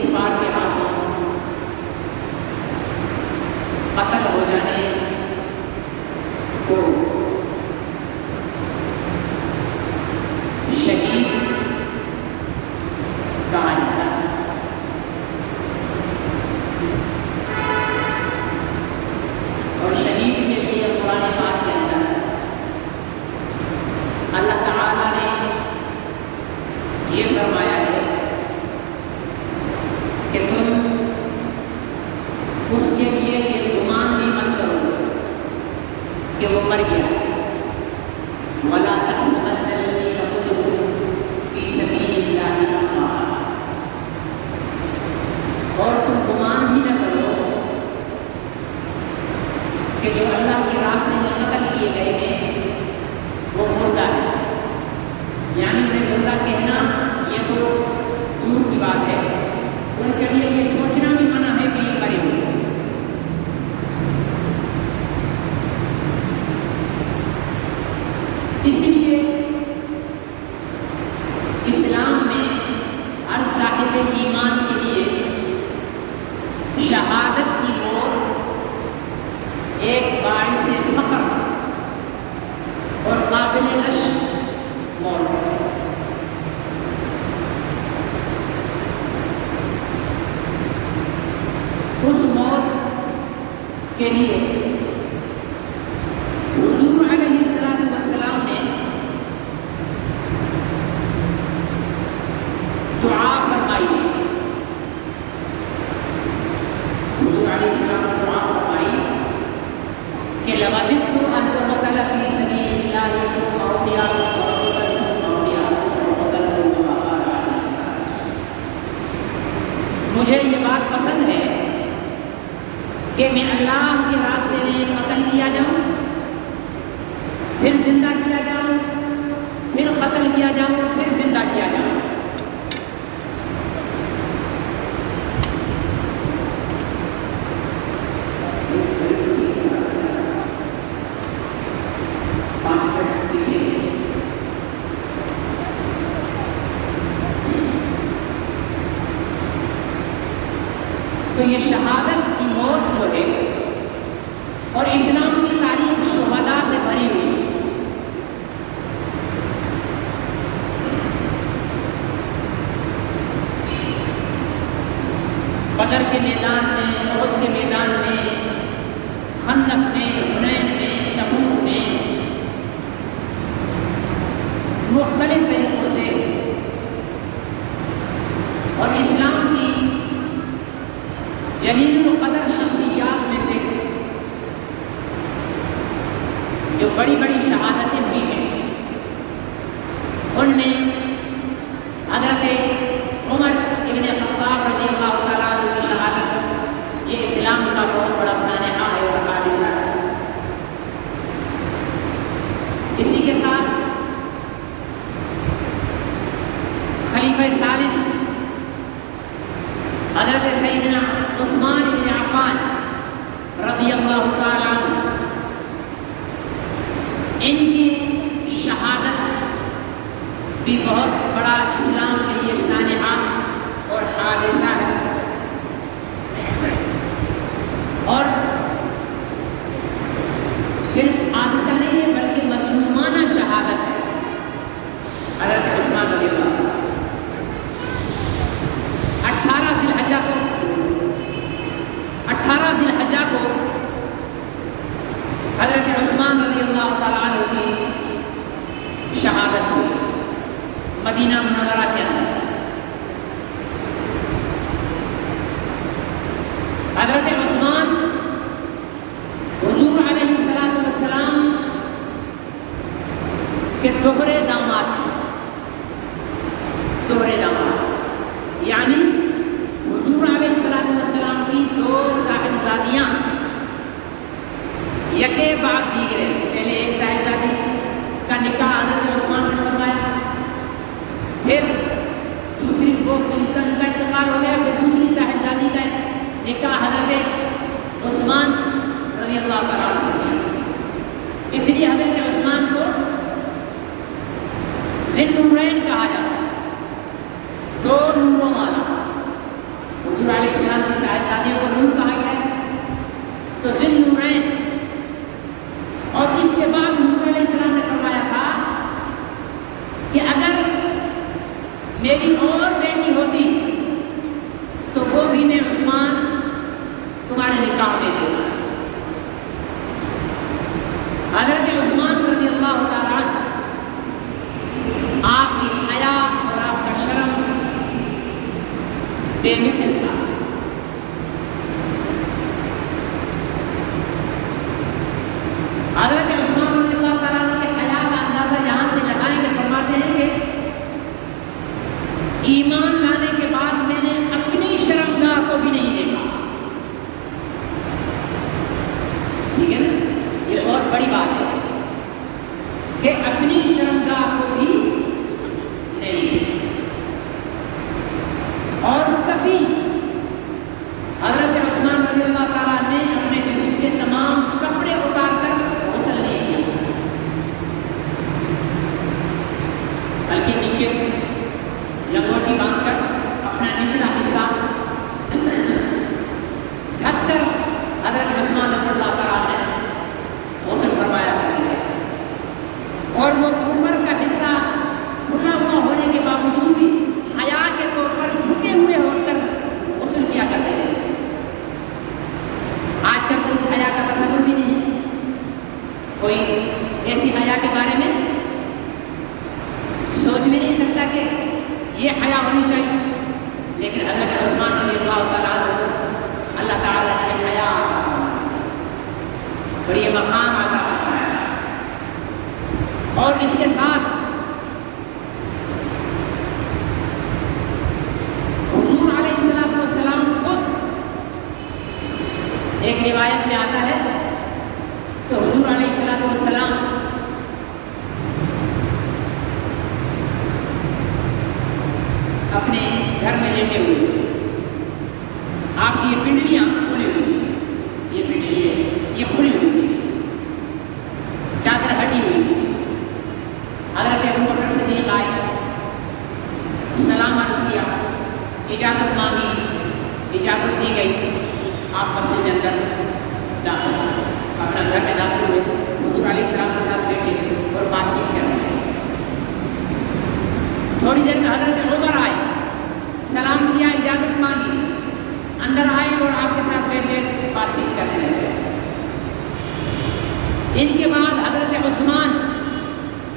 کفار کے ہاتھوں قتل ہو جانے کو شہید کہا جاتا ہے۔ اور شہید کے لیے قرآن پاک کے اندر اللہ تعالیٰ نے یہ فرمایا ہے کہ تم اس کے لیے یہ گمان بھی مت کرو کہ وہ مر گیا۔ وَلَا تَحْسَبَنَّ الَّذِينَ قُتِلُوا فِي سَبِيلِ اللَّهِ أَمْوَاتًا، اور تم گمان بھی نہ کرو کہ جو اللہ کے راستے میں قتل کیے گئے ہیں وہ مردہ ہے۔ یعنی انہیں مردہ کہنا یہ تو دور کی بات ہے، ان کے لیے یہ سوچنا بھی منع ہے کہ یہ مرے ہوئے۔ اس لیے اسلام میں ہر صاحب ایمان کے لیے شہادت کی موت ایک باعث فخر اور قابل رشک موت ہے۔ اس موت کے لیے حضور علیہ السلام نے دعا فرمائی۔ حضور علیہ السلام نے دعا فرمائی کہ لَوَدِدتُّ أَنْ أُقْتَلَ فِي سَبِيلِ اللَّهِ ثُمَّ أُحْيَىٰ وَأُقْتَلْ ثُمَّ أُحْيَىٰ ثُمَّ أُقْتَلْ كَمَا قَالَ عَلَيْهِ السَّلَامُ۔ مجھے یہ بات پسند ہے کہ میں اللہ کے راستے میں قتل کیا جاؤں، پھر زندہ کیا جاؤں، پھر قتل کیا جاؤں، پھر زندہ کیا جاؤں۔ تو یہ شہادت کی موت جو ہے اور اسلام کی تاریخ شہداء سے بھری ہوئی ہے۔ بدر کے میدان میں، احد کے میدان میں، خندق میں، حنین میں، تبوک میں مختلف طریقوں سے اور اسلام کی جلیل القدر شخصیات میں سے جو بڑی بڑی شہادتیں ہوئی ہیں ان میں حضرت عمر ابن خطاب رضی اللہ تعالیٰ عنہ کی شہادت یہ اسلام کا بہت بڑا سانحہ ہے اور حادثہ ہے۔ اسی کے ساتھ خلیفہ ثالث حضرت سیدنا عثمان بن عفان رضی اللہ تعالیٰ عنہ، ان کی شہادت بھی بہت بڑا اسلام کے لیے سانحہ اور حادثہ ہے، اور صرف حادثہ نہیں ہے بلکہ مظلومانہ شہادت ہے۔ حضرت عثمان رضی اللہ 18 ذی الحجہ کو حضرت عثمان رضی اللہ تعالیٰ عنہ کی شہادت ہوئی مدینہ منورہ کے اندر۔ حضرت عثمان حضور علیہ السلام کے دوہرے داماد ہیں، دوہرے داماد یعنی حضور علیہ السلام کی دو صاحبزادیاں یکے بعد دیگرے، پہلے ایک صاحبزادی کا نکاح حضرت عثمان نے فرمایا، پھر دوسری وہ ان کا انتقال ہو گیا، پھر دوسری صاحبزادی کا نکاح حضرت عثمان رضی اللہ تعالیٰ عنہ سے کیا۔ اس لیے حضرت عثمان کو ذی النورین کہا جاتا ہے، دو نوروں والا۔ حضور علیہ السلام کی صاحبزادیوں کو نور کہا گیا ہے، تو ذی النورین. اور اس کے بعد حضور علیہ السلام نے فرمایا تھا کہ اگر میری اور بیٹی ہوتی تو وہ بھی میں عثمان تمہارے نکاح میں دے گا. حضرت عثمان رضی اللہ تعالیٰ عنہ آپ کی حیا اور آپ کا شرم بے مثل تھا. حضرت عثمان رضی اللہ تعالیٰ عنہ کے حیا کا اندازہ یہاں سے لگائیں کہ فرماتے ہیں کہ ایمان لانے کے بعد میں نے اپنی شرمگاہ کو بھی نہیں دیکھا. ٹھیک ہے نا، یہ بہت بڑی بات ہے کہ اپنی شرمگاہ کو بھی نہیں. اور کبھی حضرت عثمان رضی اللہ تعالیٰ نے اپنے جسم کے تمام کپڑے اتار کر غسل نہیں کیا، بلکہ نیچے لنگوٹی باندھ کر اپنا نچلا حصہ ڈھک کر حضرت عثمان رضی اللہ تعالیٰ نے غسل فرمایا. اور وہ اوپر کا حصہ کھلا ہوا ہونے کے باوجود بھی حیا کے طور پر جھکے ہوئے ہو کر غسل کیا کرتے تھے. آج کل تو اس حیا کا تصور بھی نہیں ہے، کوئی ایسی حیا کے بارے میں سوچ بھی نہیں سکتا کہ یہ حیا ہونی چاہیے. لیکن حضرت عثمان رضی اللہ تعالیٰ عنہ اللہ تعالیٰ نے حیا اور یہ مقام عطا فرمایا. اور اس کے ساتھ حضور علیہ السلام خود، ایک روایت میں آتا ہے کہ حضور علیہ السلام اپنے گھر میں لیٹے ہوئے، آپ کی یہ پنڈلیاں کھلی ہوئی، یہ پنڈلی ہے یہ کھلی ہوئی، چادر ہٹی ہوئی. حضرت ابوبکر صدیق آئے، سلام عرض کیا، اجازت مانگی، اجازت دی گئی. آپ مسجد کے اندر داخل اپنا گھر میں داخل ہوئے، حضور علیہ السلام کے ساتھ بیٹھے اور بات چیت کر رہے ہیں. تھوڑی دیر میں حضرت عمر آئے، سلام کیا، اجازت مانگی، اندر آئے اور آپ کے ساتھ بیٹھ کے بات چیت کرنے لگے. ان کے بعد حضرت عثمان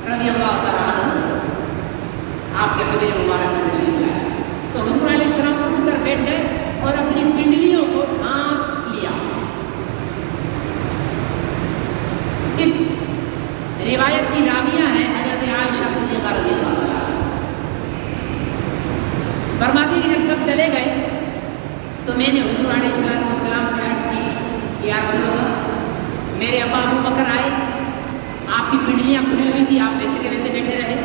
رضی اللہ تعالیٰ عنہ آپ کے حجرے مبارک میں تشریف لائے تو حضور علیہ السلام اٹھ کر بیٹھ گئے اور اپنی پنڈلیوں کو ڈھانپ لیا. اس روایت کی راویہ ہیں حضرت عائشہ صدیقہ رضی اللہ عنہا. فرماتی کہ جب سب چلے گئے تو میں نے حضور علیہ السلام سے عرض کی، یا رسول اللہ، میرے ابا ابو بکر آئے، آپ کی پنڈلیاں کھلی ہوئی تھی، آپ ویسے کے ویسے بیٹھے رہے،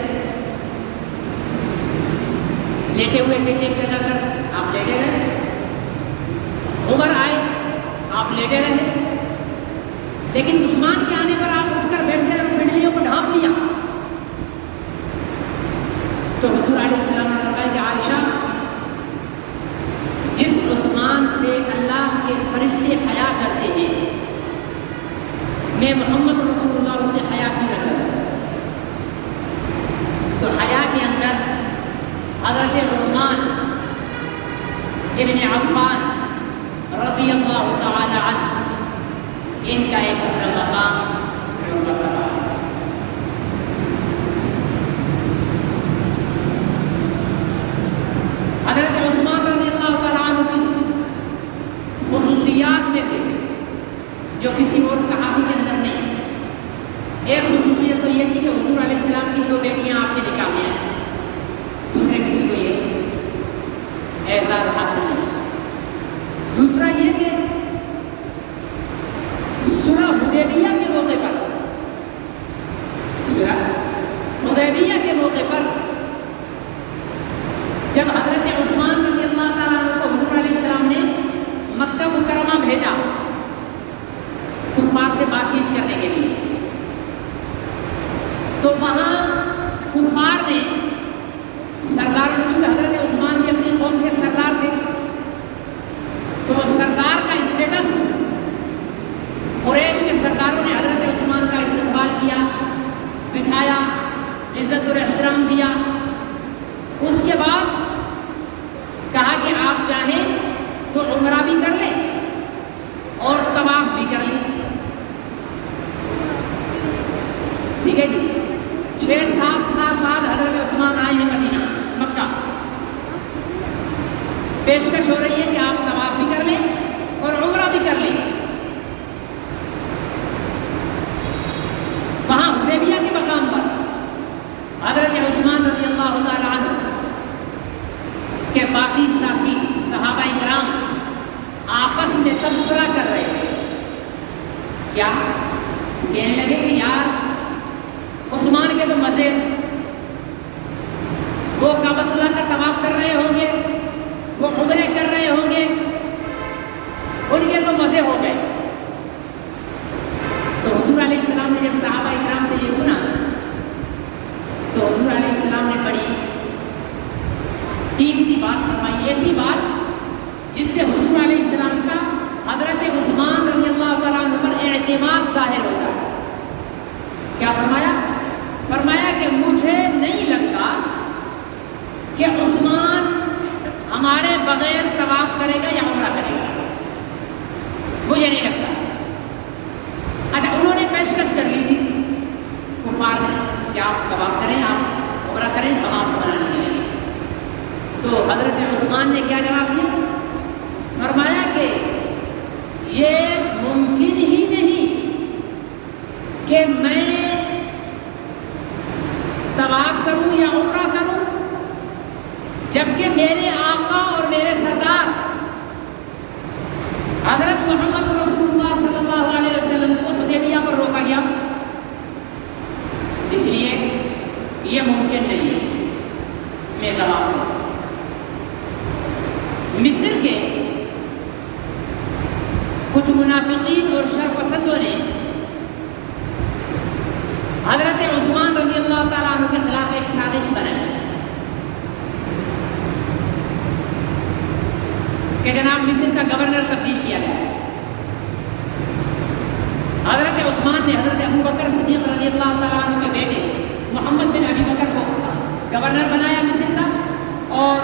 لیٹے ہوئے تھے ٹیک لگا کر، آپ لیٹے رہے. عمر آئے، آپ لیٹے رہے، لیکن عثمان کے آنے پر آپ اٹھ کر بیٹھ گئے اور پنڈلیوں کو ڈھانپ لیا. تو حضور علیہ السلام نے فرمایا کہ عائشہ، جس عثمان سے اللہ کے فرشتے حیا کرتے ہیں، میں محمد رسول اللہ سے حیا کی رکھتا ہوں. تو حیا کے اندر حضرت عثمان ابن عفان رضی اللہ تعالی عنہ، ان کا ایک اپنا مقام رہا. حضرت عثمان رضی اللہ تعالی عنہ کی خصوصیات میں سے جو کسی اور صحابی کے اندر نہیں، ایک خصوصیت تو یہ تھی کہ حضور علیہ السلام کی 2 بیٹیاں آپ کے نکاح میں ہیں، دوسرے کسی کو یہ اعزاز حاصل نہیں. دوسرا یہ کہ صلح حدیبیہ کے موقع پر، صلح حدیبیہ کے موقع پر جب حضرت عثمان رضی اللہ تعالیٰ عنہ کو حضور علیہ السلام نے مکہ مکرمہ بھیجا کفار سے بات چیت کرنے کے لیے، تو وہاں کفار نے سردار، کیونکہ حضرت عثمان بھی اپنی قوم کے سردار تھے، تبصرہ کر رہے تھے. کیا کہنے لگے کہ یار عثمان کے تو مزے، وہ کعبۃ اللہ کا طواف کر رہے ہوں گے، وہ عمرے کر رہے ہوں گے، ان کے تو مزے ہو گئے. تو حضور علیہ السلام نے جب صحابہ اکرام سے یہ سنا تو حضور علیہ السلام نے بڑی قیمتی بات فرمائی، ایسی بات جس سے حضور علیہ السلام کا حضرت عثمان رضی اللہ تعالیٰ عنہ پر اعتماد ظاہر ہوتا ہے. کیا فرمایا؟ فرمایا کہ مجھے نہیں لگتا کہ عثمان ہمارے بغیر طواف کرے گا یا عمرہ کرے گا، مجھے نہیں لگتا. اچھا، انہوں نے پیشکش کر لی تھی کفار نے کہ آپ طواف کریں، آپ عمرہ کریں، ہم آپ کو منع نہیں کریں گے. تو حضرت عثمان نے کیا جواب دیا؟ فرمایا کہ یہ ممکن ہی نہیں کہ میں طواف کروں یا عمرہ کروں جبکہ میرے آقا اور میرے سردار حضرت محمد رسول اللہ صلی اللہ علیہ وسلم کو حدیبیہ پر روکا گیا. اس لیے یہ ممکن نہیں ہے میں طواف کروں. مصر کے کچھ منافقین اور شر پسندوں نے حضرت عثمان رضی اللہ تعالیٰ عنہ کے خلاف ایک سازش بنائی کہ جناب مصر کا گورنر تبدیل کیا جائے. حضرت عثمان نے حضرت ابو بکر صدیق رضی اللہ تعالیٰ عنہ کے بیٹے محمد بن ابی بکر کو گورنر بنایا مصر کا، اور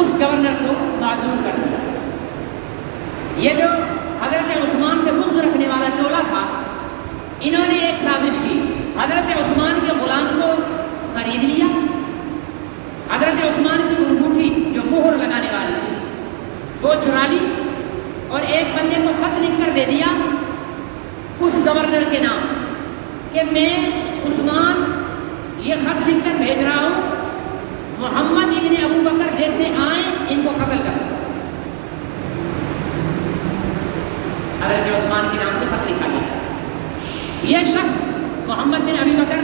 اس گورنر کو معزول کر دیا. یہ جو حضرت عثمان سے بغض رکھنے والا ٹولہ تھا، انہوں نے ایک سازش کی، حضرت عثمان کے غلام کو خرید لیا، حضرت عثمان کی انگوٹھی جو مہر لگانے والی تھی وہ چرا لی، اور ایک بندے کو خط لکھ کر دے دیا اس گورنر کے نام کہ میں عثمان یہ خط لکھ کر بھیج رہا ہوں، محمد ابن ابو بکر جیسے آئیں ان کو قتل کر. حضرت عثمان کے نام سے خط لکھا گیا. یہ شخص محمد بن ابی بکر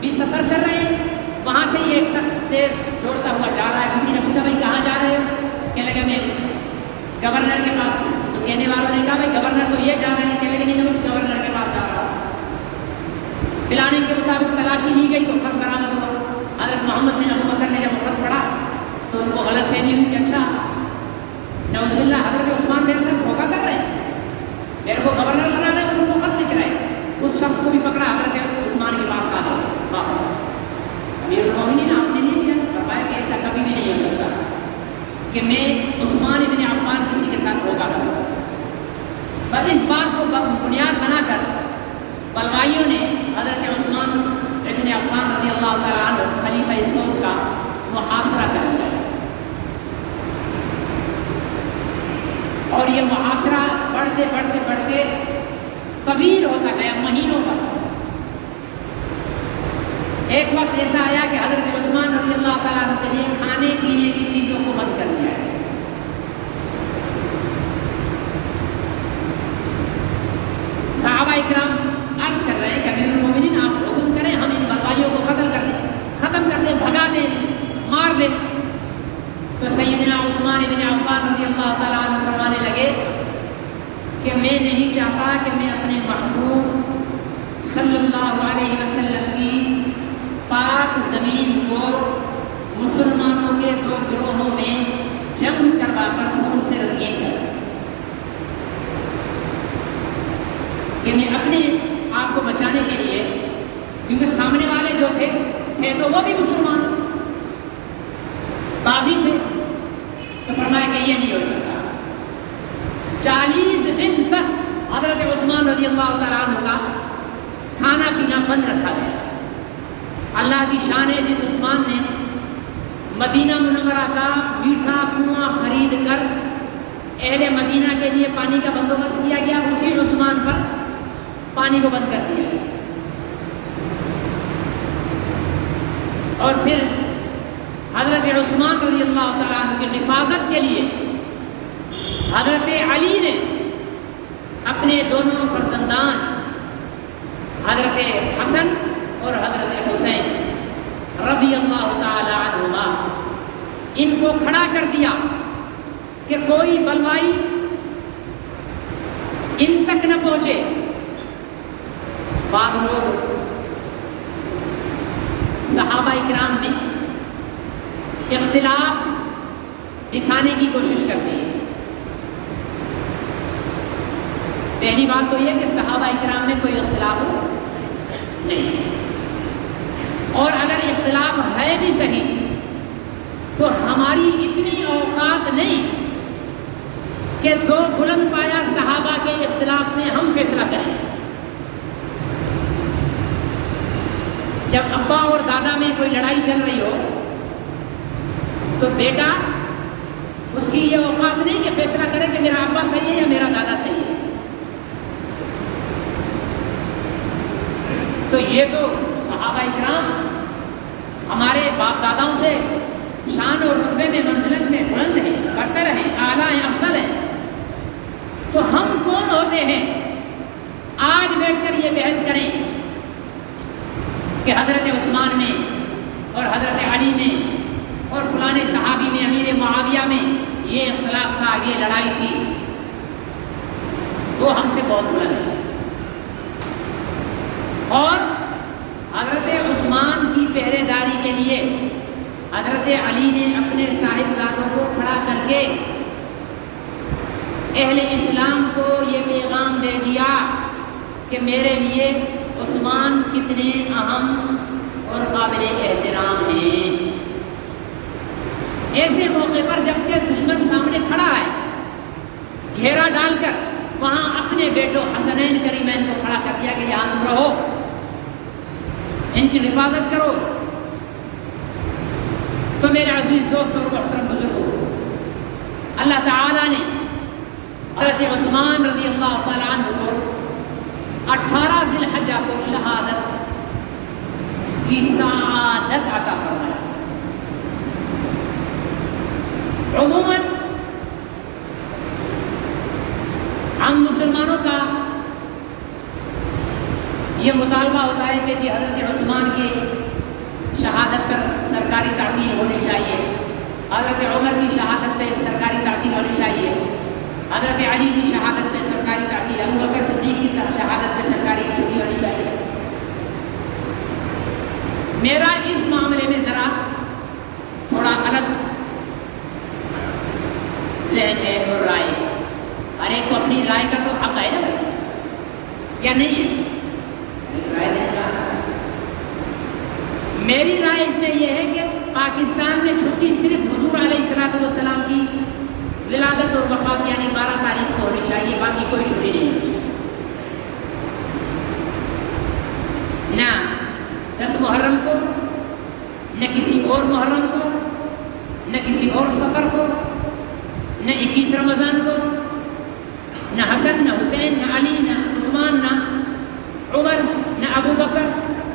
بھی سفر کر رہے ہیں، وہاں سے یہ ایک شخص تیز دوڑتا ہوا جا رہا ہے. کسی نے پوچھا بھائی کہاں جا رہے ہو؟ کہنے لگا میں گورنر کے پاس. تو کہنے والوں نے کہا بھائی گورنر تو یہ جا رہے ہیں. کہنے لگے نہیں، میں اس گورنر کے پاس جا رہا ہوں. پلاننگ کے مطابق تلاشی لی گئی تو خط برآمد ہوا. حضرت محمد بن ابو بکر نے جب خط پڑھا تو ان کو غلط فہمی ہوئی کہ اچھا نعوذ باللہ حضرت عثمان میرے ساتھ دھوکہ کر رہے ہیں، میرے کو گورنر بنا رہے ہیں، ان کو خط لکھ رہے ہیں. اس شخص کو بھی پکڑا، حضرت عثمان کے پاس آ گئے. امیر المومنین آپ نے یہ کیا فرمایا کہ ایسا کبھی بھی نہیں ہو سکتا کہ میں عثمان ابن عفان کسی کے ساتھ دھوکہ کروں. بس اس بات کو بنیاد بنا کر بلوائیوں نے حضرت عثمان ابن عفان رضی اللہ تعالیٰ عنہ خلیفہ سعود کا محاصرہ کر لیا، اور یہ محاصرہ بڑھتے بڑھتے بڑھتے طویل ہوتا گیا، مہینوں کا. ایک وقت ایسا آیا کہ حضرت عثمان رضی اللہ تعالیٰ عنہ نے کھانے پینے کی چیزوں کو بند کر دیا ہے. صحابہ اکرام عرض کر رہے ہیں کہ امیر المومنین آپ حکم کریں ہم ان بلوائیوں کو ختم کر دیں، بھگا دیں، مار دیں. تو سیدنا عثمان ابن عفان رضی اللہ تعالیٰ عنہ فرمانے لگے کہ میں نہیں چاہتا کہ میں اپنے محبوب صلی اللہ علیہ وسلم کی پاک زمین کو مسلمانوں کے دو گروہوں میں جنگ کروا کر خون سے رنگین کروں، کہ میں اپنے آپ کو بچانے کے لیے، کیونکہ سامنے والے جو تھے تو وہ بھی مسلمان باغی تھے. تو فرمایا کہ یہ نہیں ہو سکتا. 40 دن تک حضرت عثمان رضی اللہ تعالیٰ عنہ کا کھانا پینا بند رکھا گیا. اللہ کی شان ہے جس عثمان نے مدینہ منورہ کا میٹھا کنواں خرید کر اہل مدینہ کے لیے پانی کا بندوبست کیا گیا، اسی عثمان پر پانی کو بند کر دیا. اور پھر حضرت عثمان رضی اللہ تعالیٰ عنہ کی حفاظت کے لیے حضرت علی نے اپنے دونوں فرزندان حضرت حسن اور حضرت حسین رضی اللہ تعالی عنہما ان کو کھڑا کر دیا کہ کوئی بلوائی ان تک نہ پہنچے. بعض لوگ صحابہ اکرام میں اختلاف دکھانے کی کوشش کرتے ہیں. پہلی بات تو یہ کہ صحابہ اکرام میں کوئی اختلاف نہیں، اور اگر اختلاف ہے بھی صحیح تو ہماری اتنی اوقات نہیں کہ دو بلند پایا صحابہ کے اختلاف میں ہم فیصلہ کریں. جب ابا اور دادا میں کوئی لڑائی چل رہی ہو تو بیٹا اس کی یہ اوقات نہیں کہ فیصلہ کرے کہ میرا ابا صحیح ہے یا میرا دادا صحیح ہے. تو یہ تو صحابہ اکرام ہمارے باپ داداؤں سے شان اور رتبے میں منزلت میں بلند ہیں، برتر ہیں، اعلیٰ ہیں، افضل ہیں. تو ہم کون ہوتے ہیں آج بیٹھ کر یہ بحث کریں کہ حضرت عثمان میں اور حضرت علی میں اور فلاں صحابی میں امیر معاویہ میں یہ اختلاف تھا، یہ لڑائی تھی. وہ ہم سے بہت بلند ہے. اور حضرت عثمان کی پہرے داری کے لیے حضرت علی نے اپنے صاحبزادوں کو کھڑا کر کے اہل اسلام کو یہ پیغام دے دیا کہ میرے لیے عثمان کتنے اہم اور قابل احترام ہیں. ایسے موقع پر جب کہ دشمن سامنے کھڑا ہے، گھیرا ڈال کر وہاں اپنے بیٹوں حسنین کریمین کو کھڑا کر دیا کہ یہاں تم رہو، ان کی حفاظت کرو. تو میرے عزیز دوست اور محترم بزرگوں، اللہ تعالیٰ نے حضرت عثمان رضی اللہ تعالیٰ عنہ کو 18 ذی الحجہ کو شہادت کی سعادت عطا فرمایا. عموماً ہم مسلمانوں کا یہ مطالبہ ہوتا ہے کہ جی حضرت عثمان کی شہادت پر سرکاری تعطیل ہونی چاہیے، حضرت عمر کی شہادت پہ سرکاری تعطیل ہونی چاہیے، حضرت علی کی شہادت پہ سرکاری تعطیل، ابو بکر صدیق کی شہادت پہ سرکاری چھٹی ہونی چاہیے. میرا اس معاملے میں ذرا تھوڑا الگ ذہن ہے اور رائے. ہر ایک کو اپنی رائے کا تو حق ہے نا، یا نہیں ہے؟ میری رائے اس میں یہ ہے کہ پاکستان میں چھٹی صرف حضور علیہ السلام کی ولادت اور وفات یعنی 12 تاریخ کو ہونی چاہیے، باقی کوئی چھٹی نہیں ہونی چاہیے. نہ 10 محرم کو، نہ کسی اور محرم کو، نہ کسی اور سفر کو، نہ 21 رمضان کو، نہ حسن، نہ حسین، نہ علی، نہ عثمان، نہ عمر، نہ ابو بکر،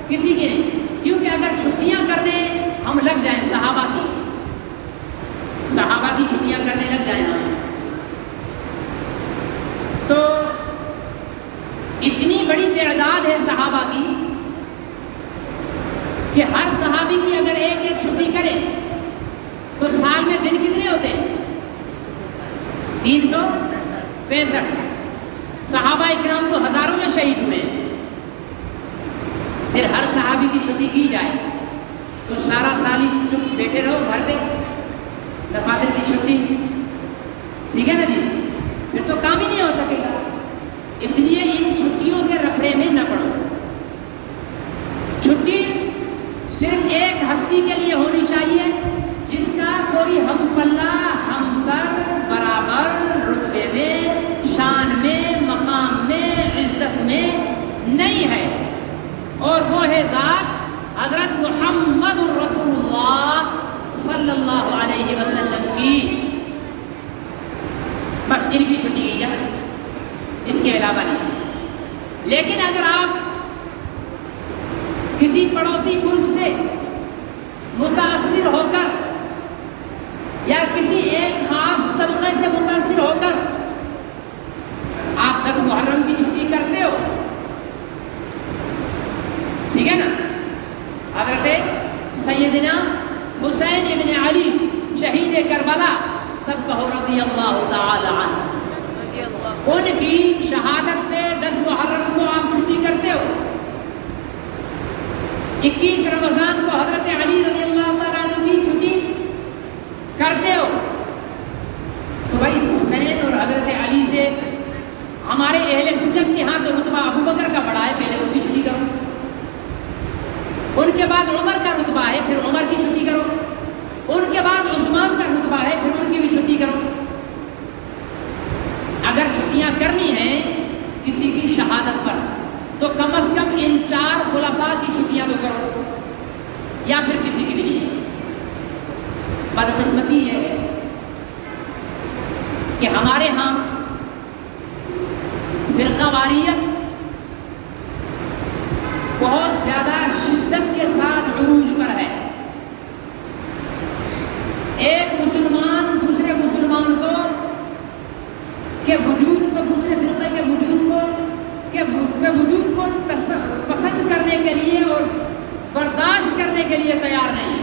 کسی کی نہیں. کیونکہ اگر چھٹیاں کرنے ہم لگ جائیں صحابہ کی چھٹیاں کرنے لگ جائیں ہم، تو اتنی بڑی تعداد ہے صحابہ کی کہ ہر صحابی کی اگر ایک چھٹی کرے تو سال میں دن کتنے ہوتے ہیں؟ 365. صحابہ اکرام تو ہزاروں میں شہید ہوئے ہیں. پھر ہر صحابی کی چھٹی کی جائے تو سارا سال ہی چپ بیٹھے رہو گھر پہ، دفاتر کی چھٹی، ٹھیک ہے نا جی؟ پھر تو کام ہی نہیں ہو سکے گا. اس لیے ان چھٹیوں کے رپڑے میں نہ پڑو. چھٹی صرف ایک ہستی کے لیے ہونی چاہیے جس کا کوئی ہم پلہ، ہم سر، برابر رتبے میں، شان میں، مقام میں، عزت میں نہیں ہے، اور وہ ہے ذات حضرت محمد الرسول اللہ صلی اللہ علیہ وسلم کی. بس ان کی چھٹی کی جائے. سیدنا حسین ابن علی شہید کربلا، سب کہو رضی اللہ تعالی عنہ، ان کی شہادت پہ 10 محرم کو آپ چھٹی کرتے ہو، 21 رمضان کو حضرت علی رضی اللہ تعالیٰ عنہ کی چھٹی کرتے ہو، تو بھائی حسین اور حضرت علی سے ہمارے اہل سنت کے ہاں تو رتبہ ابو بکر کا بڑا ہے، پہلے اس کی چھٹی کرو، ان کے بعد عمر کا رتبہ ہے، پھر عمر کی چھٹی کرو، ان کے بعد عثمان کا رتبہ ہے، پھر ان کی بھی چھٹی کرو۔ اگر چھٹیاں کرنی ہیں کسی کی شہادت پر تو کم از کم ان 4 خلفاء کی چھٹیاں تو کرو، یا پھر کسی کی بھی نہیں۔ بدقسمتی یہ ہے کہ ہمارے ہاں فرقہ واریت بہت زیادہ شدت کے ساتھ عروج پر ہے۔ ایک مسلمان دوسرے مسلمان کو کے وجود کو، دوسرے فرقے کے وجود کو پسند کرنے کے لیے اور برداشت کرنے کے لیے تیار نہیں ہے۔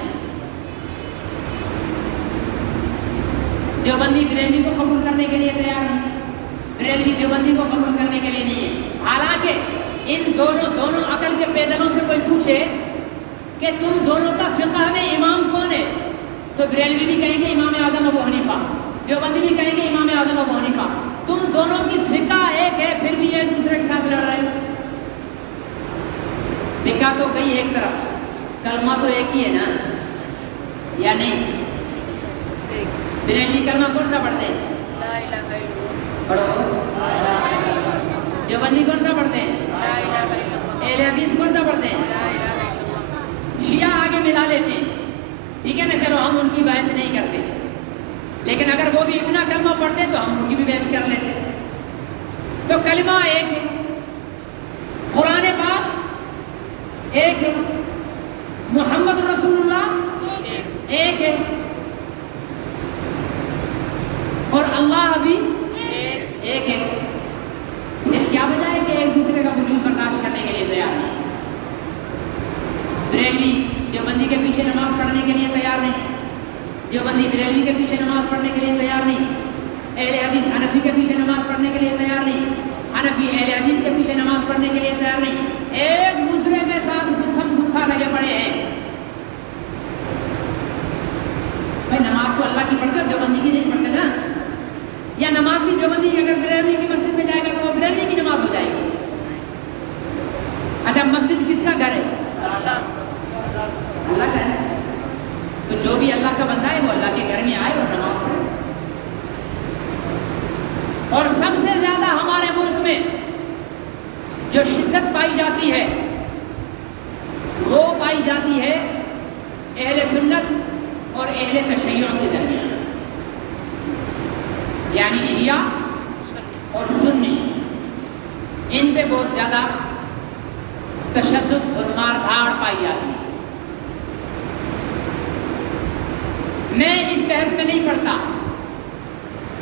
دیوبندی بریلوی کو قبول کرنے کے لیے تیار نہیں ہے، بریلوی دیوبندی کو قبول کرنے کے لیے نہیں ہے۔ حالانکہ ان دونوں عقل کے پیدلوں سے کوئی پوچھے کہ تم دونوں کا فقہ میں امام کون ہے، تو بریلوی بھی کہیں گے امام اعظم ابو حنیفہ، دیوبندی بھی کہیں گے امام اعظم ابو حنیفہ۔ تم دونوں کی فقہ ایک ہے، پھر بھی ایک دوسرے کے ساتھ لڑ رہے ہو۔ فقہ تو کئی ایک طرف، کلمہ تو ایک ہی ہے نا، یا نہیں؟ بریلوی کلمہ کون سا پڑھتے ہیں؟ لا الہ الا اللہ پڑھو۔ دیوبندی کون سا پڑھتے ہیں؟ لا الہ الا اللہ۔ اہل حدیث کون سا پڑھتے ہیں؟ لا الہ الا اللہ۔ شیعہ آگے ملا لیتے ہیں، ٹھیک ہے نا، چلو ہم ان کی بحث نہیں کرتے، لیکن اگر وہ بھی اتنا کلمہ پڑھتے تو ہم ان کی بھی بحث کر لیتے۔ تو کلمہ ایک ہے، قرآن پاک ایک ہے، محمد رسول اللہ ایک ہے، اور اللہ بھی ایک ہے۔ پھر کیا وجہ ہے کہ ایک دوسرے کا وجود برداشت کرنے کے لیے تیار نہیں؟ بریلوی دیوبندی کے پیچھے نماز پڑھنے کے لیے تیار نہیں، دیوبندی بریلوی کے پیچھے نماز پڑھنے کے لیے تیار نہیں، اہل حدیث حنفی کے پیچھے نماز پڑھنے کے لیے تیار نہیں، حنفی اہل حدیث کے پیچھے نماز پڑھنے کے لیے تیار نہیں، ایک دوسرے کے ساتھ گتھم گتھا لگے پڑے ہیں۔ بھائی نماز تو اللہ کی پڑھتے ہو، دیوبندی کی نہیں پڑھتے نا، یا نماز بھی دیوبندی اگر بریلوی کی مسجد میں جائے گا تو وہ بریلوی کی نماز ہو جائے گی۔ اچھا مسجد کس کا گھر ہے؟ اللہ کا ہے، تو جو بھی اللہ کا بندہ ہے وہ اللہ کے گھر میں آئے اور نماز پڑھے۔ اور سب سے زیادہ ہمارے ملک میں جو شدت پائی جاتی ہے وہ پائی جاتی ہے اہل سنت اور اہل تشیع کے درمیان، یعنی شیعہ اور سنی، ان پہ بہت زیادہ تشدد اور مار دھاڑ پائی جاتی ہے۔ میں اس بحث میں نہیں پڑھتا،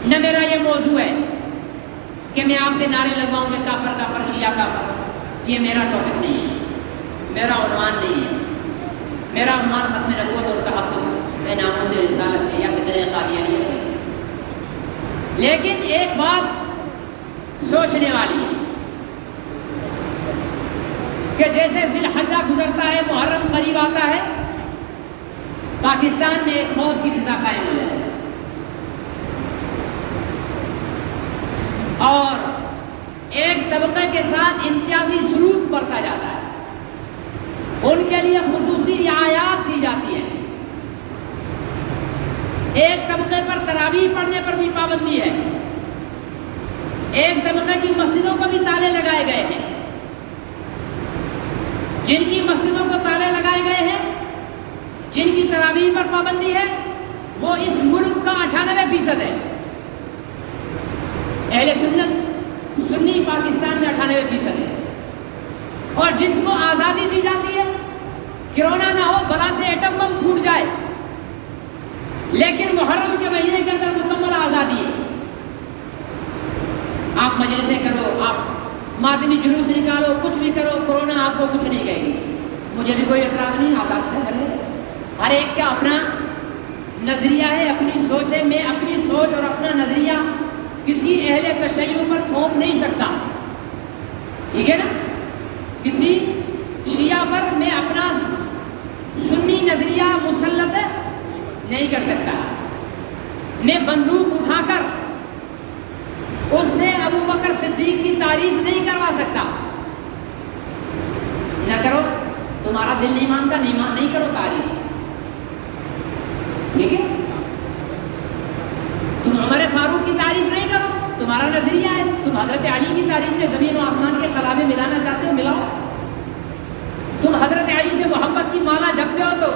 نہ میرا یہ موضوع ہے کہ میں آپ سے نعرے لگواؤں کہ کافر کافر شیعہ کافر، یہ میرا ٹاپک نہیں ہے، میرا عنوان نہیں ہے۔ میرا عنوان ختم نبوت اور تحفظ ناموں سے رسالت ہے یا فطرہ قادیانیہ ہے۔ لیکن ایک بات سوچنے والی ہے کہ جیسے ذی الحجہ گزرتا ہے، محرم قریب آتا ہے، پاکستان میں ایک خوف کی فضا قائم ہو جائے اور ایک طبقے کے ساتھ امتیازی سلوک برتا جاتا ہے، ان کے لیے خصوصی رعایات دی جاتی ہیں، ایک طبقے پر تراویح پڑھنے پر بھی پابندی ہے، ایک طبقے کی مسجدوں کو بھی تالے لگائے گئے ہیں۔ جن کی مسجدوں کو تالے لگائے گئے ہیں، جن کی تراویح پر پابندی ہے، وہ اس ملک کا 98% ہے۔ اہل سنت سنی پاکستان میں 98% ہے، اور جس کو آزادی دی جاتی ہے، کرونا نہ ہو، بلا سے ایٹم بم پھوٹ جائے، لیکن محرم کے مہینے کے اندر مکمل آزادی ہے۔ آپ مجلسیں کرو، آپ ماتمی جلوس نکالو، کچھ بھی کرو، کرونا آپ کو کچھ نہیں کہے گی۔ مجھے بھی کوئی اعتراض نہیں، آزاد ہے، ہر ایک کا اپنا نظریہ ہے، اپنی سوچ ہے. میں اپنی سوچ اور اپنا نظریہ کسی اہل تشیع پر تھوپ نہیں سکتا، ٹھیک ہے نا. کسی شیعہ پر میں اپنا سنی نظریہ مسلط نہیں کر سکتا. میں بندوق اٹھا کر اس سے ابو بکر صدیق کی تعریف نہیں کروا سکتا. نہ کرو، تمہارا دل نہیں مانتا، نہیں کرو تعریف، ٹھیک ہے. تم عمر فاروق کی تعریف نہیں کرو، تمہارا نظریہ ہے. تم حضرت علی کی تعریف میں زمین و آسمان کے کلامیں ملانا چاہتے ہو، ملاؤ. تم حضرت علی سے محبت کی مالا جپتے ہو تو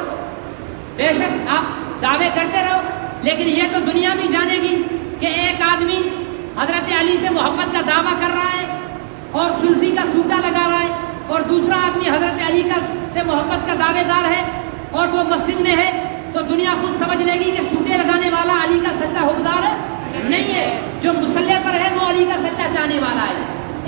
بے شک آپ دعوے کرتے رہو، لیکن یہ تو دنیا بھی جانے گی کہ ایک آدمی حضرت علی سے محبت کا دعویٰ کر رہا ہے اور سلفی کا سوٹا لگا رہا ہے، اور دوسرا آدمی حضرت علی سے محبت کا دعوے دار ہے اور وہ مسجد میں ہے، تو دنیا خود سمجھ لے گی کہ سوٹے لگانے والا علی کا سچا حقدار نہیں ہے. جو مسلح پر ہے وہ علی کا سچا چاہنے والا ہے.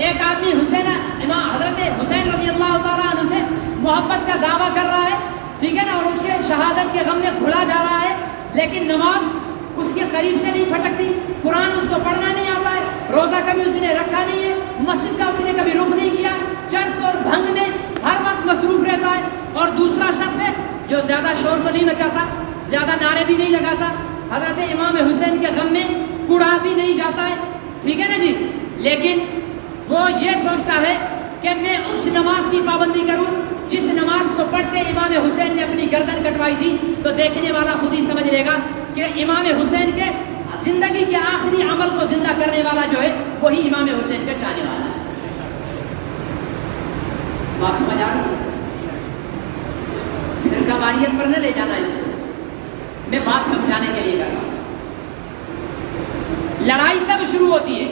ایک آدمی حضرت حسین رضی اللہ تعالیٰ عنہ سے محبت کا دعویٰ کر رہا ہے، ٹھیک ہے نا، اور اس کے شہادت کے غم میں گھڑا جا رہا ہے، لیکن نماز اس کے قریب سے نہیں پھٹکتی، قرآن اس کو پڑھنا نہیں آتا ہے، روزہ کبھی اس نے رکھا نہیں ہے، مسجد کا اس نے کبھی رخ نہیں کیا، چرس اور بھنگ میں ہر وقت مصروف رہتا ہے. اور دوسرا شخص ہے جو زیادہ شور تو نہیں مچاتا، زیادہ نعرے بھی نہیں لگاتا، حضرت امام حسین کے غم میں کوڑا بھی نہیں جاتا ہے، ٹھیک ہے نا جی. لیکن وہ یہ سوچتا ہے کہ میں اس نماز کی پابندی کروں جس نماز کو پڑھتے امام حسین نے اپنی گردن کٹوائی تھی. تو دیکھنے والا خود ہی سمجھ لے گا کہ امام حسین کے زندگی کے آخری عمل کو زندہ کرنے والا جو ہے وہی امام حسین کا چاہنے والا ہے. بات سمجھ آ رہی ہے؟ فرقہ واریت پر نہ لے جانا اس کو، میں بات سمجھانے کے لیے کر رہا ہوں. لڑائی تب شروع ہوتی ہے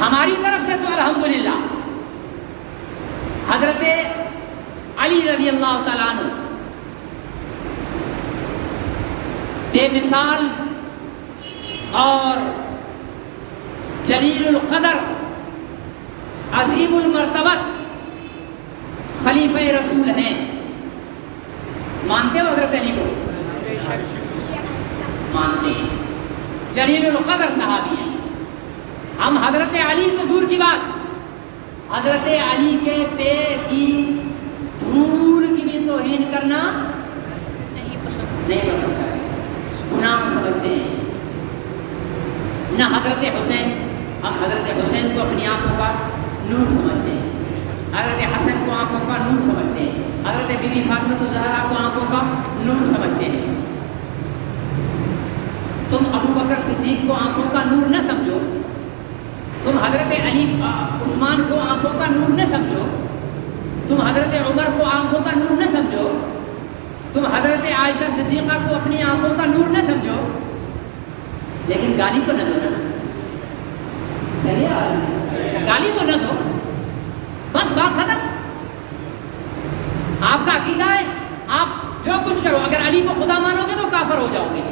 ہماری طرف سے تو الحمدللہ حضرت علی رضی اللہ تعالیٰ عنہ بے مثال اور جلیل القدر عظیم المرتبت خلیفہ رسول ہیں. مانتے ہو حضرت علی کو؟ مانتے ہیں. جلیل القدر صحابی ہیں. ہم حضرت علی تو دور کی بات، حضرت علی کے پیر کی دھول کی بھی توہین کرنا نہیں پسند کرتے، گناہ سمجھتے ہیں. نہ حضرت حسین، ہم حضرت حسین کو اپنی آنکھوں کا نور سمجھتے ہیں، حضرت حسن کو آنکھوں کا نور سمجھتے ہیں، حضرت بی بی فاطمہ الزہرا کو آنکھوں کا نور سمجھتے ہیں. تم ابو بکر صدیق کو آنکھوں کا نور نہ سمجھو، تم حضرت علی عثمان کو آنکھوں کا نور نہ سمجھو، تم حضرت عمر کو آنکھوں کا نور نہ سمجھو، تم حضرت عائشہ صدیقہ کو اپنی آنکھوں کا نور نہ سمجھو، لیکن گالی تو نہ دو نا. صحیح ہے، گالی تو نہ دو، بس بات ختم. آپ کا عقیدہ ہے، آپ جو کچھ کرو، اگر علی کو خدا مانو گے تو کافر ہو جاؤ گے.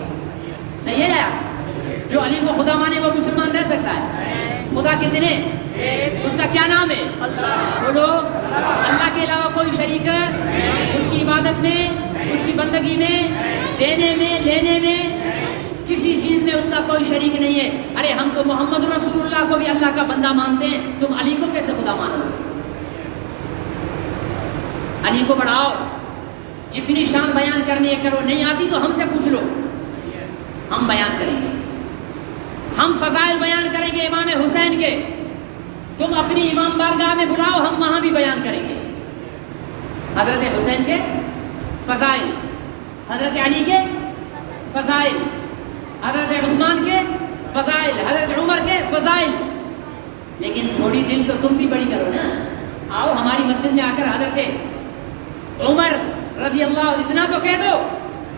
صحیح ہے یار؟ جو علی کو خدا مانے وہ مسلمان رہ سکتا ہے. خدا کتنے؟ اس کا کیا نام ہے؟ بولو. اللہ کے علاوہ کوئی شریک ہے اس کی عبادت میں، اس کی بندگی میں، دینے میں، لینے میں، کسی چیز میں اس کا کوئی شریک نہیں ہے. ارے ہم تو محمد رسول اللہ کو بھی اللہ کا بندہ مانتے ہیں، تم علی کو کیسے خدا مانو گے؟ علی کو بڑھاؤ، اتنی شان بیان کرنی ہے کرو، نہیں آتی تو ہم سے پوچھ لو، ہم بیان کریں گے. ہم فضائل بیان کریں گے امام حسین کے، تم اپنی امام بارگاہ میں بلاؤ، ہم وہاں بھی بیان کریں گے حضرت حسین کے فضائل، حضرت علی کے فضائل، حضرت عثمان کے فضائل، حضرت عمر کے فضائل. لیکن تھوڑی دل تو تم بھی بڑی کرو نا. آؤ ہماری مسجد میں آ کر حضرت عمر رضی اللہ، اتنا تو کہہ دو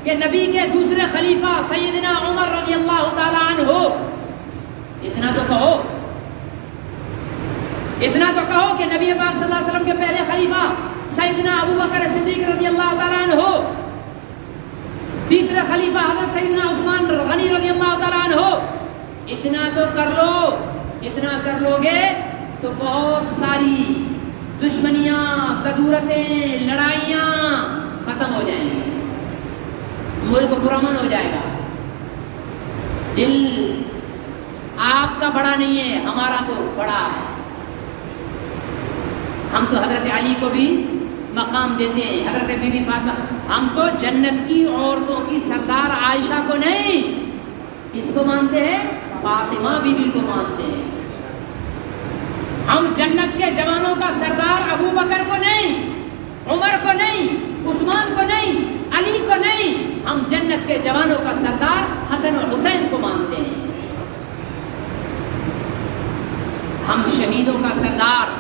کہ نبی کے دوسرے خلیفہ سیدنا عمر رضی اللہ تعالیٰ عنہ، اتنا تو کہو، اتنا تو کہو کہ نبی پاک صلی اللہ علیہ وسلم کے پہلے خلیفہ سیدنا ابو بکر صدیق رضی اللہ تعالیٰ عنہ، تیسرے خلیفہ حضرت سیدنا عثمان غنی رضی اللہ تعالیٰ عنہ. اتنا تو کر لو. اتنا کر لو گے تو بہت ساری دشمنیاں، کدورتیں، لڑائیاں ملک پرامن ہو جائے گا. دل آپ کا بڑا نہیں ہے، ہمارا تو بڑا ہے. ہم تو حضرت علی کو بھی مقام دیتے ہیں، حضرت بی بی فاطمہ. ہم تو جنت کی عورتوں کی سردار عائشہ کو نہیں، کس کو مانتے ہیں؟ فاطمہ بی بی کو مانتے ہیں. ہم جنت کے جوانوں کا سردار ابو بکر کو نہیں، عمر کو نہیں، عثمان کو نہیں، علی کو نہیں، ہم جنت کے جوانوں کا سردار حسن اور حسین کو مانتے ہیں. ہم شہیدوں کا سردار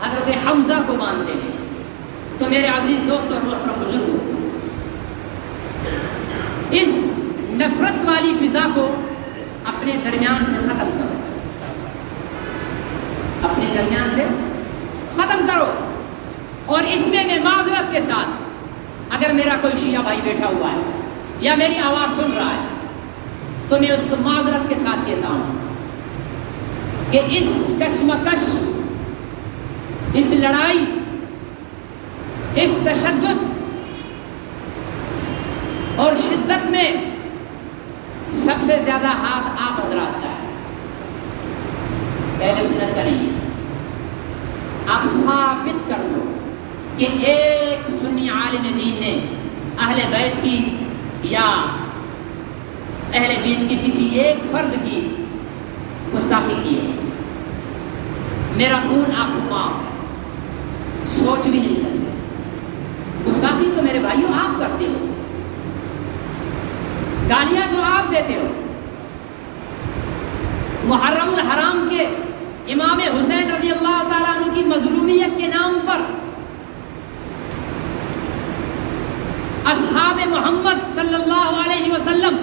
حضرت حمزہ کو مانتے ہیں. تو میرے عزیز دوست اور محترم بزرگوں، اس نفرت والی فضا کو اپنے درمیان سے ختم کرو، اپنے درمیان سے ختم کرو. اور اس میں معذرت کے ساتھ، اگر میرا کوئی شیعہ بھائی بیٹھا ہوا ہے یا میری آواز سن رہا ہے تو میں اس کو معذرت کے ساتھ کہتا ہوں کہ اس کشمکش، اس لڑائی، اس تشدد اور شدت میں سب سے زیادہ ہاتھ آپ حضرات کا ہے، اہل سنت کا نہیں. آپ ثابت کر دو کہ ایک سنی عالم دین نے اہل بیت کی یا اہل بیت کی کسی ایک فرد کی گستاخی کی ہے. میرا خون آپ کو معاف ہے، سوچ بھی نہیں سکتے. گستاخی تو میرے بھائیوں آپ کرتے ہو، گالیاں جو آپ دیتے ہو. محرم الحرام کے امام حسین رضی اللہ تعالیٰ عنہ کی مظلومیت کے نام پر اصحاب محمد صلی اللہ علیہ وسلم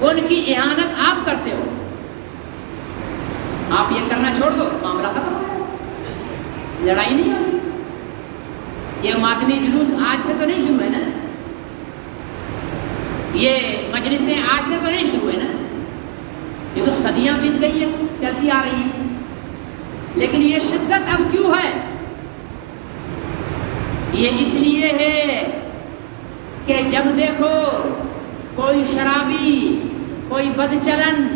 ان کی اہانت آپ کرتے ہو. آپ یہ کرنا چھوڑ دو، معاملہ ختم ہو گیا، لڑائی نہیں ہوگی. یہ ماتمی جلوس آج سے تو نہیں شروع ہے نا، یہ مجلسیں آج سے تو نہیں شروع ہے نا، یہ تو صدیاں بیت گئی ہے، چلتی آ رہی ہے. لیکن یہ شدت اب کیوں ہے؟ یہ اس لیے ہے کہ جب دیکھو کوئی شرابی، کوئی بد چلن،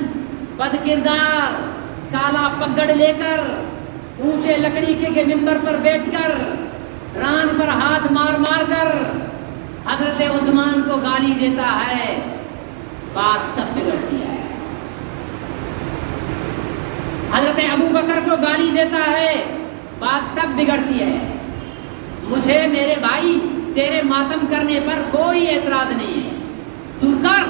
بد کردار، کالا پگڑ لے کر، اونچے لکڑی کے ممبر پر بیٹھ کر، ران پر ہاتھ مار مار کر حضرت عثمان کو گالی دیتا ہے، بات تب بگڑتی ہے. حضرت ابو بکر کو گالی دیتا ہے، بات تب بگڑتی ہے. مجھے میرے بھائی تیرے ماتم کرنے پر کوئی اعتراض نہیں ہے، تو کر،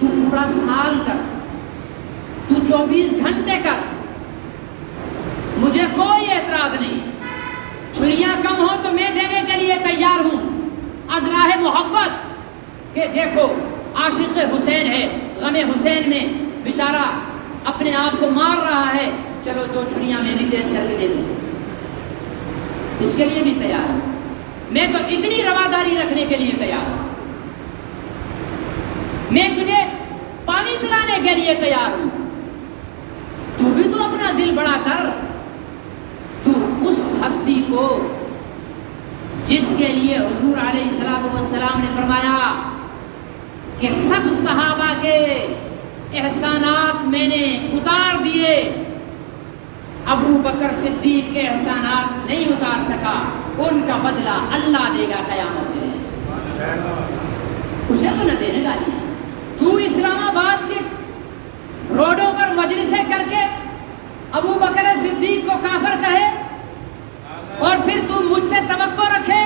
تو پورا سال کر، تو 24 گھنٹے کر، مجھے کوئی اعتراض نہیں. چھریاں کم ہو تو میں دینے کے لیے تیار ہوں، از راہ محبت کہ دیکھو عاشق حسین ہے، غم حسین میں بیچارہ اپنے آپ کو مار رہا ہے، چلو 2 چھریاں میں بھی تیز کر کے دے دوں، اس کے لیے بھی تیار ہوں. میں تو اتنی رواداری رکھنے کے لیے تیار ہوں، میں تجھے پانی پلانے کے لیے تیار ہوں. تو بھی تو اپنا دل بڑا کر. تو اس ہستی کو جس کے لیے حضور علیہ السلام نے فرمایا کہ سب صحابہ کے احسانات میں نے اتار دیے، ابو بکر صدیق کے احسانات نہیں اتار سکا، ان کا بدلہ اللہ دے گا قیامت میں. اسے تو نہ دینے گالی. تو اسلام آباد کے روڈوں پر مجلسیں کر کے ابو بکر صدیق کو کافر کہے اور پھر تم مجھ سے توقع رکھے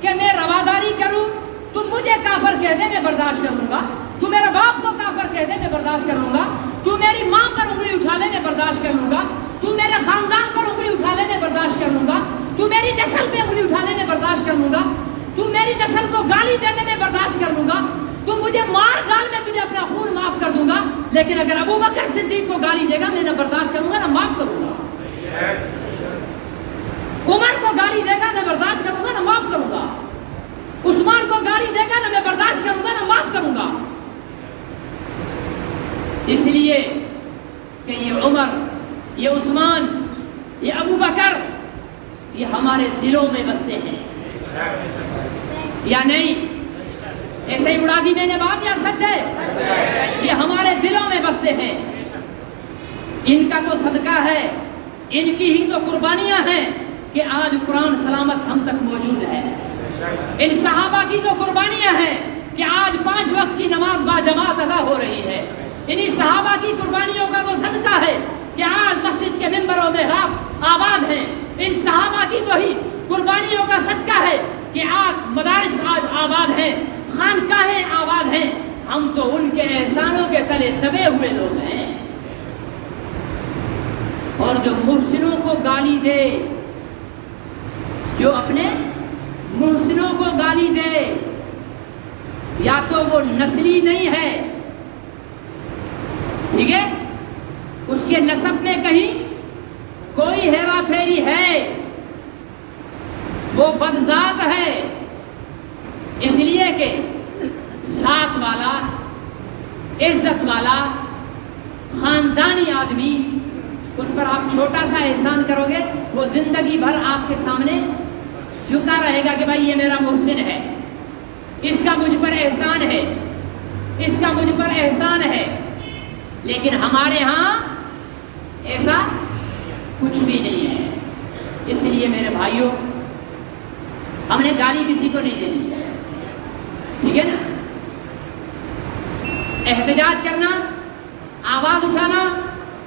کہ میں رواداری کروں. تم مجھے کافر کہہ دے میں برداشت کر لوں گا، تو میرے باپ کو کافر کہہ دے میں برداشت کر لوں گا، تو میری ماں پر انگلی اٹھا لے میں برداشت کر لوں گا، تو میرے خاندان پر انگلی اٹھا لے میں برداشت کر لوں گا، تو میری نسل پہ انگلی اٹھا لے میں برداشت کر لوں گا، تو میری نسل کو گالی دینے میں برداشت کر لوں گا، تو مجھے مار ڈال میں تجھے اپنا خون معاف کر دوں گا. لیکن اگر ابو بکر صدیق کو گالی دے گا میں نہ برداشت کروں گا نہ معاف کروں گا. عمر کو گالی دے گا نہ برداشت کروں گا نہ معاف کروں گا. عثمان کو گالی دے گا نہ میں برداشت کروں گا نہ معاف کروں گا. اس لیے کہ یہ عمر، یہ عثمان، یہ ابو بکر، یہ ہمارے دلوں میں بستے ہیں، یا نہیں؟ ایسے ہی اڑا دی میں نے بات یا سچ ہے؟ یہ ہمارے دلوں میں بستے ہیں. ان کا تو صدقہ ہے, ان کی ہی تو قربانیاں ہیں کہ آج قرآن سلامت ہم تک موجود ہے. ان صحابہ کی تو قربانیاں ہیں کہ آج 5 وقت کی نماز باجماعت ادا ہو رہی ہے. انہی صحابہ کی قربانیوں کا تو صدقہ ہے کہ آج مسجد کے منبر و محراب آباد ہیں. ان صحابہ کی تو ہی قربانیوں کا صدقہ ہے کہ آج مدارس آج آباد ہیں, خانقاہیں آباد ہیں. ہم تو ان کے احسانوں کے تلے دبے ہوئے لوگ ہیں. اور جو محسنوں کو گالی دے, جو اپنے محسنوں کو گالی دے, یا تو وہ نسلی نہیں ہے, ٹھیک ہے, اس کے نسب میں کہیں کوئی ہیرا پھیری ہے, وہ بدذات ہے, اس لیے کہ ذات والا, عزت والا, خاندانی آدمی, اس پر آپ چھوٹا سا احسان کرو گے وہ زندگی بھر آپ کے سامنے جھکا رہے گا کہ بھائی یہ میرا محسن ہے, اس کا مجھ پر احسان ہے, اس کا مجھ پر احسان ہے. لیکن ہمارے ہاں ایسا کچھ بھی نہیں ہے. اس لیے میرے بھائیوں, ہم نے گالی کسی کو نہیں دینی, ٹھیک ہے نا. احتجاج کرنا, آواز اٹھانا,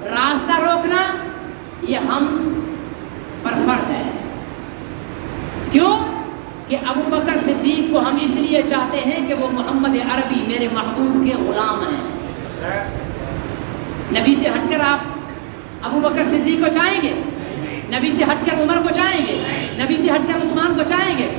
راستہ روکنا, یہ ہم پر فرض ہے. کیوں کہ ابو بکر صدیق کو ہم اس لیے چاہتے ہیں کہ وہ محمد عربی میرے محبوب کے غلام ہیں. نبی سے ہٹ کر آپ ابو بکر صدیق کو چاہیں گے؟ نبی سے ہٹ کر عمر کو چاہیں گے؟ نبی سے ہٹ کر عثمان کو چاہیں گے؟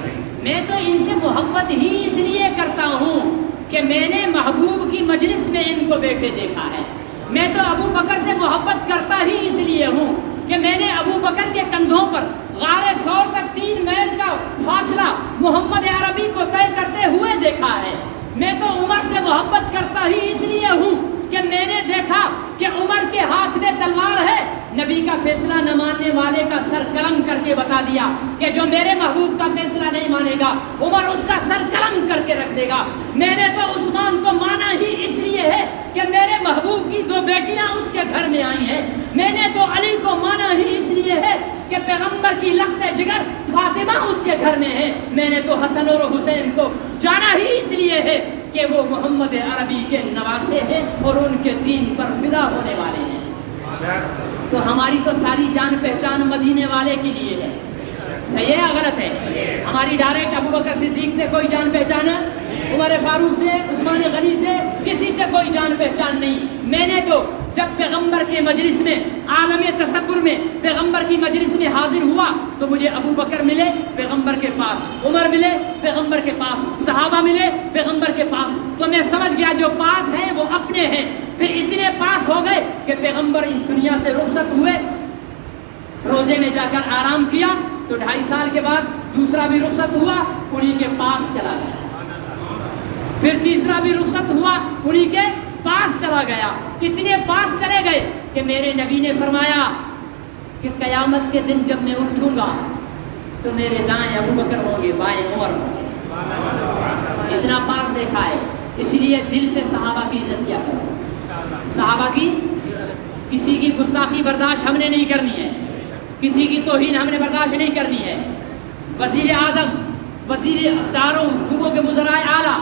میں تو ان سے محبت ہی اس لیے کرتا ہوں کہ میں نے محبوب کی مجلس میں ان کو بیٹھے دیکھا ہے. میں تو ابو بکر سے محبت کرتا ہی اس لیے ہوں کہ میں نے ابو بکر کے کندھوں پر غار ثور تک 3 میل کا فاصلہ محمد عربی کو طے کرتے ہوئے دیکھا ہے. میں تو عمر سے محبت کرتا ہی اس لیے ہوں کہ میں نے دیکھا کہ عمر کے ہاتھ میں تلوار ہے, نبی کا فیصلہ نہ ماننے والے کا سر قلم کر کے بتا دیا کہ جو میرے محبوب کا فیصلہ نہیں مانے گا عمر اس کا سر قلم کر کے رکھ دے گا. میں نے تو عثمان کو مانا ہی اس لیے ہے کہ میرے محبوب کی 2 بیٹیاں اس کے گھر میں آئی ہیں. میں نے تو علی کو مانا ہی اس لیے ہے کہ پیغمبر کی لخت جگر فاطمہ اس کے گھر میں ہے. میں نے تو حسن اور حسین کو جانا ہی اس لیے ہے کہ وہ محمد عربی کے نواسے ہیں اور ان کے دین پر فدا ہونے والے ہیں. تو ہماری تو ساری جان پہچان مدینے والے کے لیے ہے. صحیح ہے یا غلط ہے؟ ہماری ڈائریکٹ ابو بکر صدیق سے کوئی جان پہچان, عمر فاروق سے, عثمان غنی سے, کسی سے کوئی جان پہچان نہیں. میں نے تو جب پیغمبر کے مجلس میں, عالم تصور میں پیغمبر کی مجلس میں حاضر ہوا تو مجھے ابو بکر ملے پیغمبر کے پاس, عمر ملے پیغمبر کے پاس, صحابہ ملے پیغمبر کے پاس. تو میں سمجھ گیا جو پاس ہیں وہ اپنے ہیں. پھر اتنے پاس ہو گئے کہ پیغمبر اس دنیا سے رخصت ہوئے, روزے میں جا کر آرام کیا, تو 2.5 سال کے بعد دوسرا بھی رخصت ہوا, انہی کے پاس چلا گیا. پھر تیسرا بھی رخصت ہوا, انہی کے پاس چلا گیا. اتنے پاس چلے گئے کہ میرے نبی نے فرمایا کہ قیامت کے دن جب میں اٹھوں گا تو میرے دائیں ابو بکر ہوں گے, بائیں عمر ہوں گے. اتنا پاس دیکھا ہے. اس لیے دل سے صحابہ کی عزت کیا کرو. صحابہ کی کسی کی گستاخی برداشت ہم نے نہیں کرنی ہے, کسی کی توہین ہم نے برداشت نہیں کرنی ہے. وزیر اعظم, وزیر, چاروں صوبوں کے وزرائے اعلیٰ,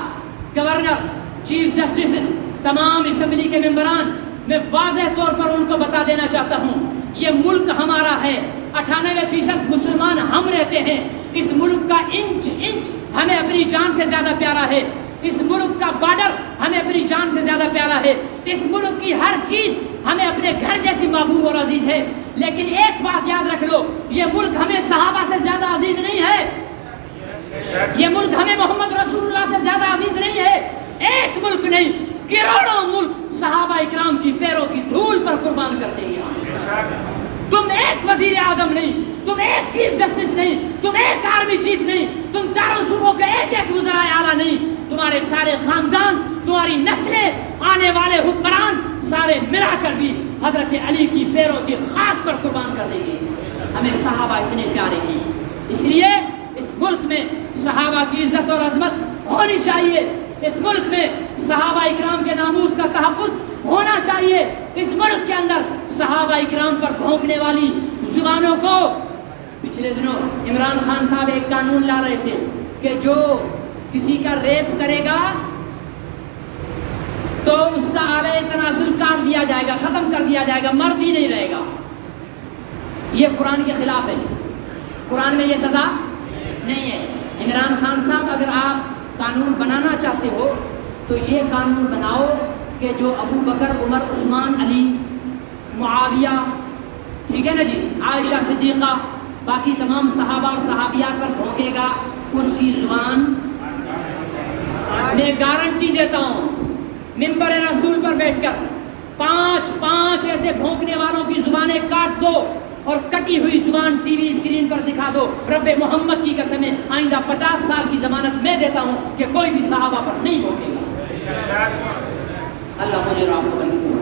گورنر, چیف جسٹس, تمام اسمبلی کے ممبران, میں واضح طور پر ان کو بتا دینا چاہتا ہوں یہ ملک ہمارا ہے. 98% مسلمان ہم رہتے ہیں. اس ملک کا انچ انچ ہمیں اپنی جان سے زیادہ پیارا ہے. اس ملک کا بارڈر ہمیں اپنی جان سے زیادہ پیارا ہے. اس ملک کی ہر چیز ہمیں اپنے گھر جیسی محبوب اور عزیز ہے. لیکن ایک بات یاد رکھ لو, یہ ملک ہمیں صحابہ سے زیادہ عزیز نہیں ہے. یہ ملک ہمیں محمد رسول اللہ سے زیادہ عزیز نہیں ہے. ایک ملک نہیں, کروڑوں ملک صحابہ اکرام کی پیروں کی دھول پر قربان کرتے ہیں. تم ایک وزیر اعظم نہیں, تم ایک چیف جسٹس نہیں, تم ایک آرمی چیف نہیں, تم چاروں صوبوں کے ایک ایک وزرائے اعلیٰ نہیں. تمہارے سارے خاندان, تمہاری نسلیں, آنے والے حکمران سارے ملا کر بھی حضرت علی کی پیروں کی خاک پر قربان کر دیں گے. ہمیں صحابہ اتنے پیارے ہیں. اس لیے اس ملک میں صحابہ کی عزت اور عظمت ہونی چاہیے، اس ملک میں صحابہ اکرام کے ناموس کا تحفظ ہونا چاہیے، اس ملک کے اندر صحابہ اکرام پر بھونکنے والی زبانوں کو. پچھلے دنوں عمران خان صاحب ایک قانون لا رہے تھے کہ جو کسی کا ریپ کرے گا تو اس کا آلہ تناسل کاٹ دیا جائے گا، ختم کر دیا جائے گا، مرد ہی نہیں رہے گا. یہ قرآن کے خلاف ہے، قرآن میں یہ سزا نہیں ہے. عمران خان صاحب اگر آپ قانون بنانا چاہتے ہو تو یہ قانون بناؤ کہ جو ابو بکر، عمر، عثمان، علی، معاویہ، ٹھیک ہے نا جی، عائشہ صدیقہ، باقی تمام صحابہ اور صحابیات پر بھونکے گا، اس کی زبان میں گارنٹی دیتا ہوں منبر رسول پر بیٹھ کر پانچ ایسے بھونکنے والوں کی زبانیں کاٹ دو اور کٹی ہوئی زبان ٹی وی اسکرین پر دکھا دو. رب محمد کی قسم آئندہ 50 سال کی ضمانت میں دیتا ہوں کہ کوئی بھی صحابہ پر نہیں بھونکے گا. اللہ مجھے راہ